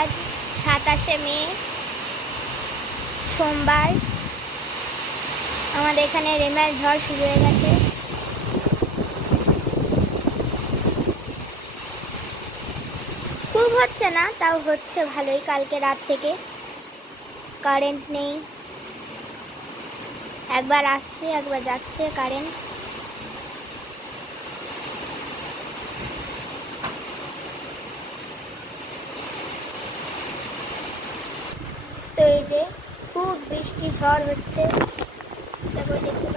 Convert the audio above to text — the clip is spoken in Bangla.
আজ 27শে মে সোমবার। আমাদের এখানে রেমাল ঝড় শুরু হয়ে গেছে। খুব হচ্ছে না, তাও হচ্ছে ভালোই। কালকে রাত থেকে কারেন্ট নেই, একবার আসছে একবার যাচ্ছে কারেন্ট। তো এই যে খুব বৃষ্টি ঝড় হচ্ছে, আশা করি দেখতে